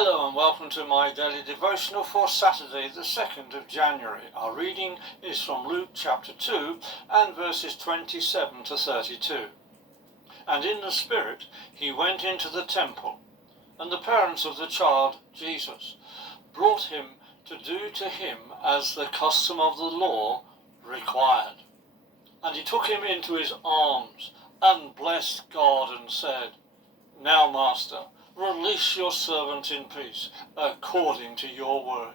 Hello and welcome to my daily devotional for Saturday the 2nd of January. Our reading is from Luke chapter 2 and verses 27 to 32. And in the Spirit he went into the temple, and the parents of the child Jesus brought him to do to him as the custom of the law required. And he took him into his arms and blessed God and said, Now, Master, release your servant in peace, according to your word,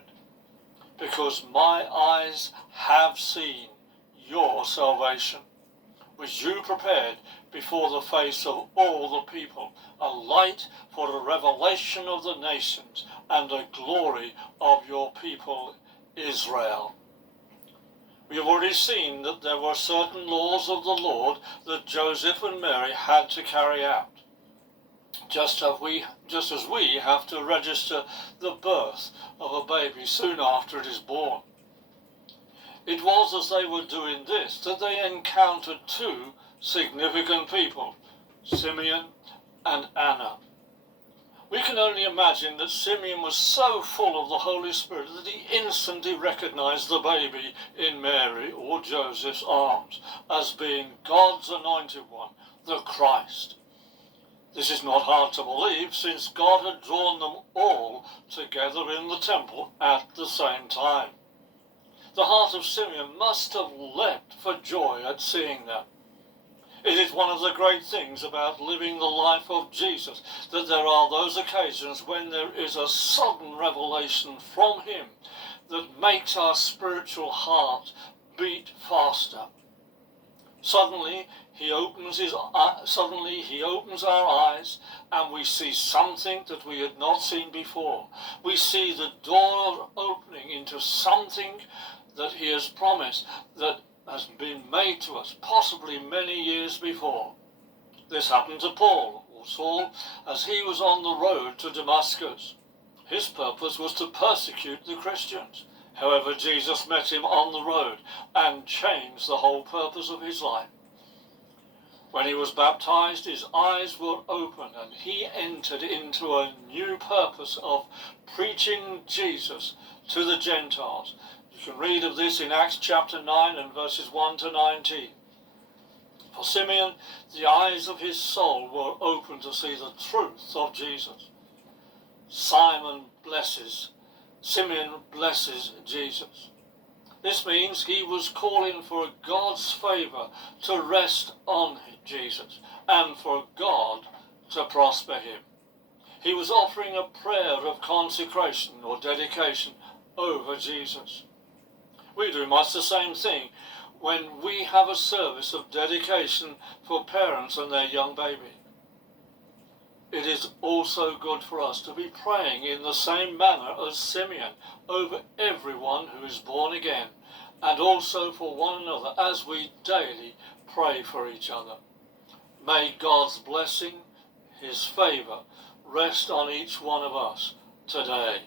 because my eyes have seen your salvation, which you prepared before the face of all the people, a light for the revelation of the nations and the glory of your people Israel. We have already seen that there were certain laws of the Lord that Joseph and Mary had to carry out. Just as we have to register the birth of a baby soon after it is born. It was as they were doing this that they encountered two significant people, Simeon and Anna. We can only imagine that Simeon was so full of the Holy Spirit that he instantly recognized the baby in Mary or Joseph's arms as being God's anointed one, the Christ. This is not hard to believe, since God had drawn them all together in the temple at the same time. The heart of Simeon must have leapt for joy at seeing them. It is one of the great things about living the life of Jesus, that there are those occasions when there is a sudden revelation from him that makes our spiritual heart beat faster. Suddenly he opens our eyes and we see something that we had not seen before. We see the door opening into something that he has promised, that has been made to us possibly many years before. This happened to Paul, or Saul, as he was on the road to Damascus. His purpose was to persecute the Christians. However, Jesus met him on the road and changed the whole purpose of his life. When he was baptized, his eyes were opened and he entered into a new purpose of preaching Jesus to the Gentiles. You can read of this in Acts chapter 9 and verses 1 to 19. For Simeon, the eyes of his soul were open to see the truth of Jesus. Simeon blesses Jesus. This means he was calling for God's favour to rest on Jesus and for God to prosper him. He was offering a prayer of consecration or dedication over Jesus. We do much the same thing when we have a service of dedication for parents and their young baby. It is also good for us to be praying in the same manner as Simeon over everyone who is born again, and also for one another as we daily pray for each other. May God's blessing, his favour, rest on each one of us today.